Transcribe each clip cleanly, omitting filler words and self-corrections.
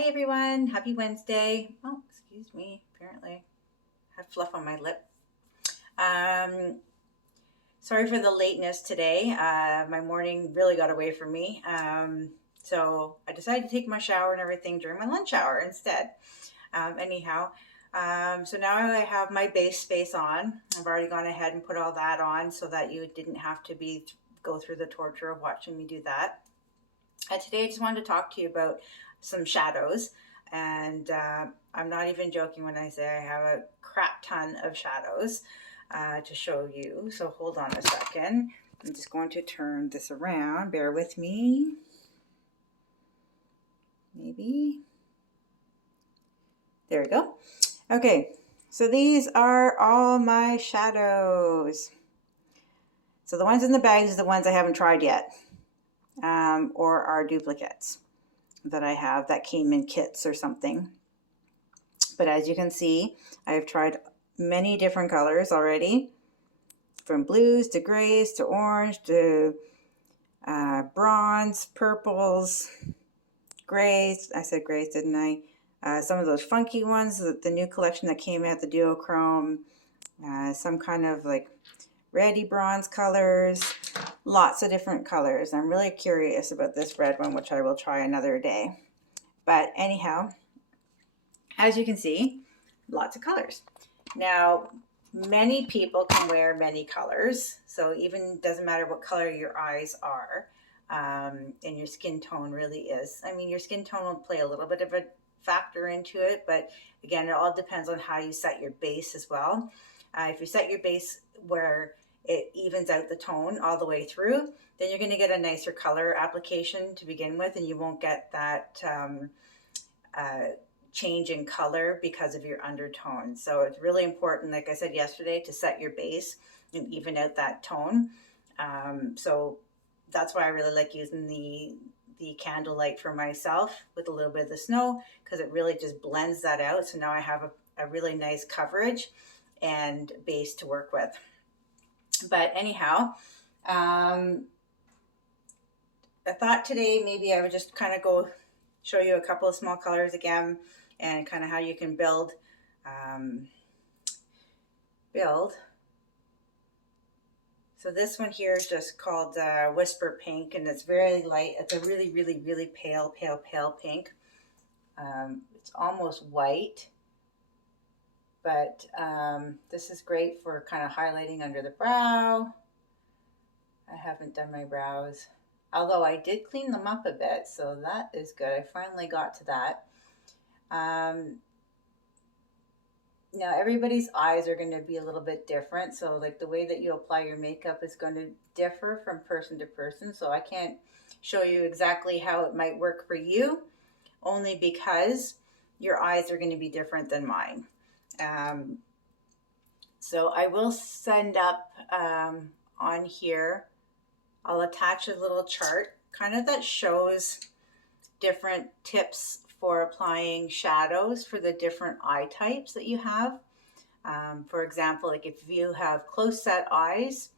Hi everyone, happy Wednesday. Oh, excuse me, apparently I had fluff on my lip. Um, Sorry for the lateness today. My morning really got away from me. So I decided to take my shower and everything during my lunch hour instead. Anyhow, so now I have my base space on. I've already gone ahead and put all that on so that you didn't have to go through the torture of watching me do that. Today I just wanted to talk to you about some shadows, and I'm not even joking when I say I have a crap ton of shadows to show you. So hold on a second. I'm just going to turn this around. Bear with me. Maybe. There we go. Okay, so these are all my shadows. So the ones in the bags are the ones I haven't tried yet, or are duplicates that I have that came in kits or something. But as you can see, I've tried many different colors already, from blues to grays to orange to bronze, purples, grays. I said grays, didn't I? Some of those funky ones, the new collection that came out, the duochrome, some kind of like reddy bronze colors, lots of different colors. I'm really curious about this red one, which I will try another day. But anyhow, as you can see, lots of colors. Now, many people can wear many colors, so even doesn't matter what color your eyes are, and your skin tone really is. I mean, your skin tone will play a little bit of a factor into it, but again, it all depends on how you set your base as well. If you set your base where it evens out the tone all the way through, then you're going to get a nicer color application to begin with, and you won't get that change in color because of your undertones. So it's really important, like I said yesterday, to set your base and even out that tone. So that's why I really like using the candlelight for myself with a little bit of the snow, because it really just blends that out. So now I have a really nice coverage and base to work with. But anyhow, I thought today maybe I would just kind of go show you a couple of small colors again, and kind of how you can build. So this one here is just called Whisper Pink, and it's very light. It's a really, really, really pale pink. It's almost white, but this is great for kind of highlighting under the brow. I haven't done my brows, although I did clean them up a bit, so that is good. I finally got to that. Now everybody's eyes are going to be a little bit different, so like the way that you apply your makeup is going to differ from person to person, so I can't show you exactly how it might work for you, only because your eyes are going to be different than mine. So I will send up on here, I'll attach a little chart kind of that shows different tips for applying shadows for the different eye types that you have. For example, like if you have close set eyes,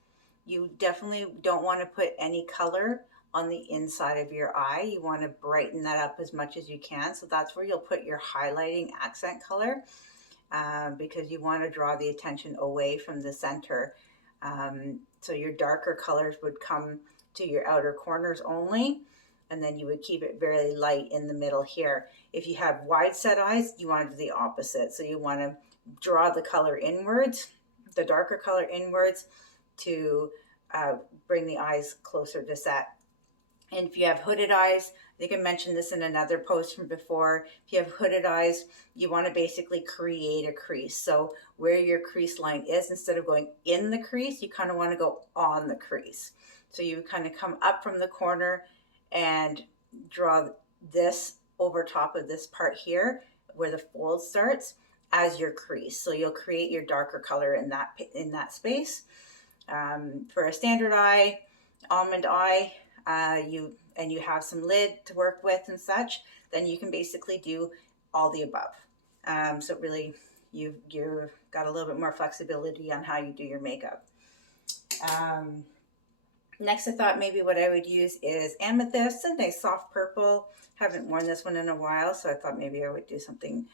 you definitely don't want to put any color on the inside of your eye. You want to brighten that up as much as you can. So that's where you'll put your highlighting accent color, because you want to draw the attention away from the center. So your darker colors would come to your outer corners only, and then you would keep it very light in the middle here. If you have wide set eyes, you want to do the opposite. So you want to draw the color inwards, the darker color inwards, to bring the eyes closer to set. And if you have hooded eyes, I think I mentioned this in another post from before, if you have hooded eyes, you want to basically create a crease. So where your crease line is, instead of going in the crease, you kind of want to go on the crease. So you kind of come up from the corner and draw this over top of this part here where the fold starts as your crease. So you'll create your darker color in that space. For a standard eye, almond eye, you have some lid to work with and such, then you can basically do all the above. So really you've got a little bit more flexibility on how you do your makeup. Next, I thought maybe what I would use is Amethyst, a nice soft purple. Haven't worn this one in a while, so I thought maybe I would do something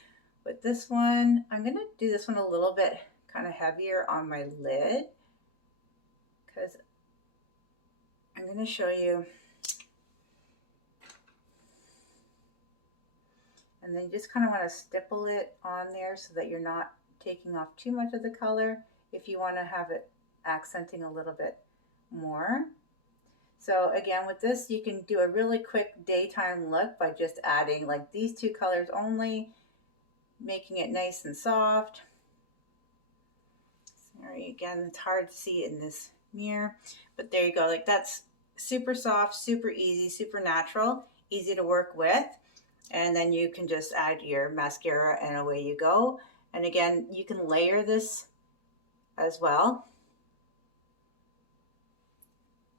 with this one. I'm gonna do this one a little bit kind of heavier on my lid because I'm gonna show you. And then you just kind of want to stipple it on there so that you're not taking off too much of the color if you want to have it accenting a little bit more. So again, with this, you can do a really quick daytime look by just adding like these two colors only, making it nice and soft. Sorry, again, it's hard to see in this mirror, but there you go. Like that's super soft, super easy, super natural, easy to work with. And then you can just add your mascara and away you go. And again, you can layer this as well,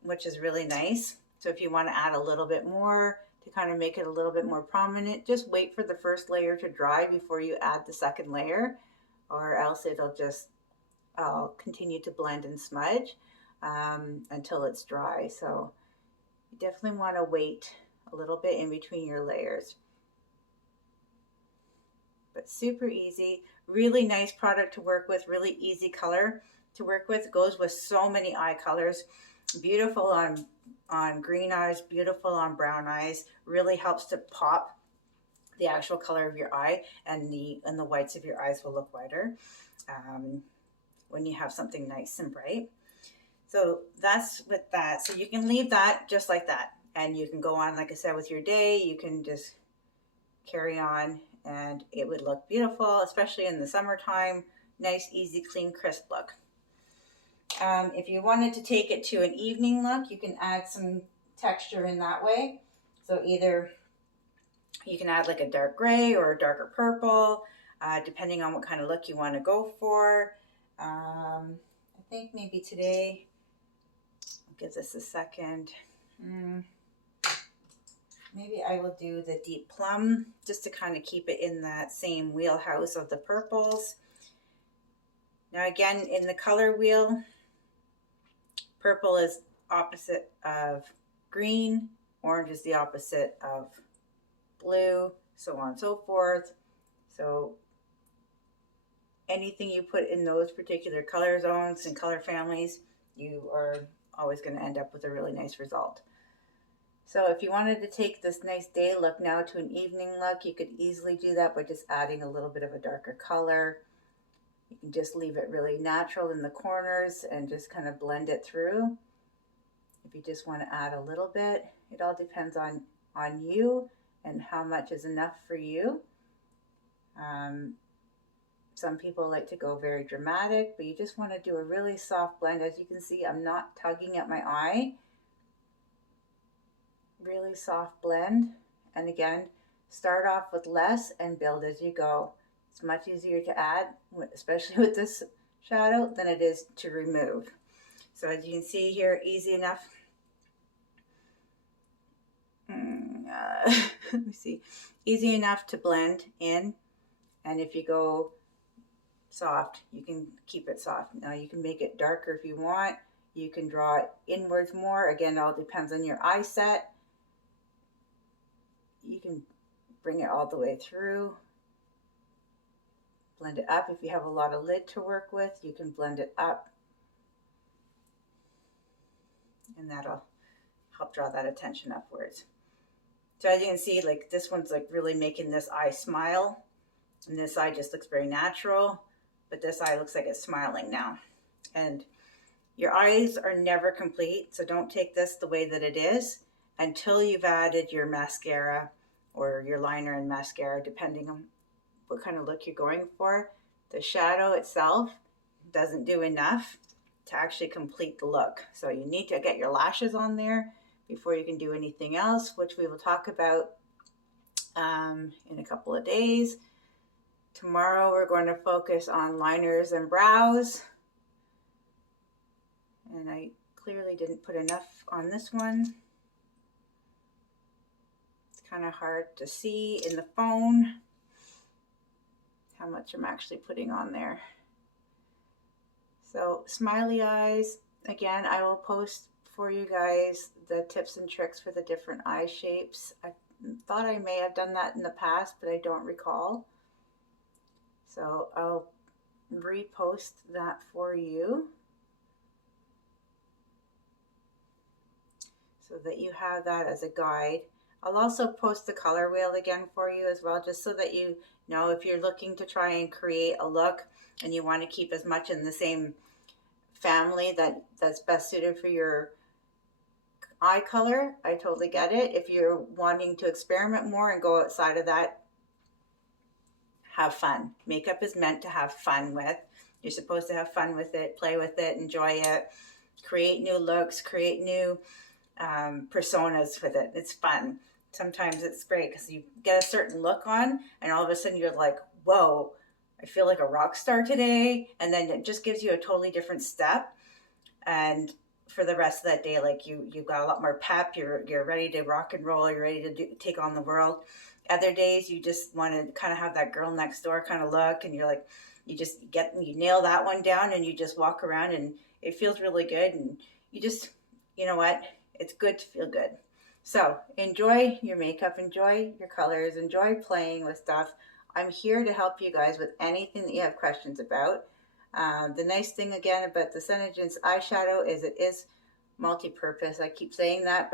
which is really nice. So if you want to add a little bit more to kind of make it a little bit more prominent, just wait for the first layer to dry before you add the second layer, or else it'll just continue to blend and smudge until it's dry. So you definitely want to wait a little bit in between your layers. But super easy, really nice product to work with, really easy color to work with. It goes with so many eye colors. Beautiful on green eyes, beautiful on brown eyes. Really helps to pop the actual color of your eye, and the whites of your eyes will look whiter when you have something nice and bright. So that's with that. So you can leave that just like that, and you can go on, like I said, with your day. You can just carry on and it would look beautiful, especially in the summertime. Nice, easy, clean, crisp look. If you wanted to take it to an evening look, you can add some texture in that way. So either you can add like a dark gray or a darker purple, depending on what kind of look you want to go for. I think maybe today, I'll give this a second. Maybe I will do the deep plum just to kind of keep it in that same wheelhouse of the purples. Now again, in the color wheel, purple is opposite of green, orange is the opposite of blue, so on and so forth. So anything you put in those particular color zones and color families, you are always going to end up with a really nice result. So if you wanted to take this nice day look now to an evening look, you could easily do that by just adding a little bit of a darker color. You can just leave it really natural in the corners and just kind of blend it through. If you just want to add a little bit, it all depends on you and how much is enough for you. Some people like to go very dramatic, but you just want to do a really soft blend. As you can see, I'm not tugging at my eye. Really soft blend. And again, start off with less and build as you go. It's much easier to add, especially with this shadow, than it is to remove. So as you can see here, easy enough. Let me see. Easy enough to blend in. And if you go soft, you can keep it soft. Now you can make it darker if you want. You can draw it inwards more. Again, it all depends on your eye set. You can bring it all the way through. Blend it up. If you have a lot of lid to work with, you can blend it up. And that'll help draw that attention upwards. So as you can see, like this one's like really making this eye smile. And this eye just looks very natural. But this eye looks like it's smiling now. And your eyes are never complete. So don't take this the way that it is until you've added your mascara or your liner and mascara, depending on what kind of look you're going for. The shadow itself doesn't do enough to actually complete the look. So you need to get your lashes on there before you can do anything else, which we will talk about in a couple of days. Tomorrow we're going to focus on liners and brows. And I clearly didn't put enough on this one. It's kind of hard to see in the phone how much I'm actually putting on there. So smiley eyes, again, I will post for you guys the tips and tricks for the different eye shapes. I thought I may have done that in the past, but I don't recall. So I'll repost that for you so that you have that as a guide. I'll also post the color wheel again for you as well, just so that you know if you're looking to try and create a look and you want to keep as much in the same family that's best suited for your eye color. I totally get it. If you're wanting to experiment more and go outside of that, have fun. Makeup is meant to have fun with. You're supposed to have fun with it, play with it, enjoy it, create new looks, create new personas with it. It's fun. Sometimes it's great because you get a certain look on and all of a sudden you're like, whoa, I feel like a rock star today. And then it just gives you a totally different step. And for the rest of that day, like you've got a lot more pep. You're ready to rock and roll. You're ready to take on the world. Other days you just want to kind of have that girl next door kind of look, and you're like, you nail that one down, and you just walk around, and it feels really good. And you just, you know what? It's good to feel good. So enjoy your makeup, enjoy your colors, enjoy playing with stuff. I'm here to help you guys with anything that you have questions about. The nice thing again about the SeneGence eyeshadow is it is multi-purpose. I keep saying that,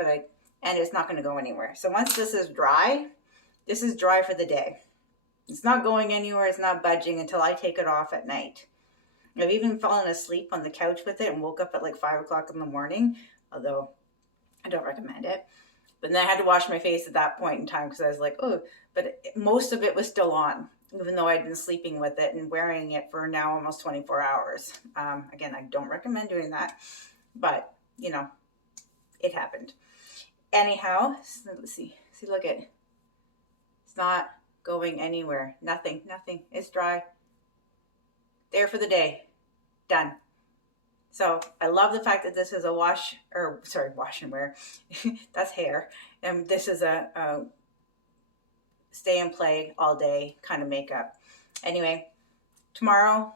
and it's not going to go anywhere. So once this is dry for the day. It's not going anywhere. It's not budging until I take it off at night. I've even fallen asleep on the couch with it and woke up at like 5 o'clock in the morning, although I don't recommend it. But then I had to wash my face at that point in time because I was like, oh, but most of it was still on, even though I'd been sleeping with it and wearing it for now almost 24 hours. Again, I don't recommend doing that, but you know, it happened. Anyhow, let's see, look at it. It's not going anywhere. Nothing. It's dry. There for the day. Done. So I love the fact that this is a wash and wear. That's hair. And this is a stay and play all day kind of makeup. Anyway, tomorrow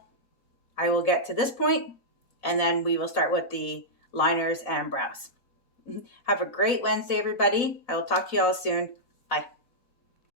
I will get to this point and then we will start with the liners and brows. Have a great Wednesday, everybody. I will talk to you all soon.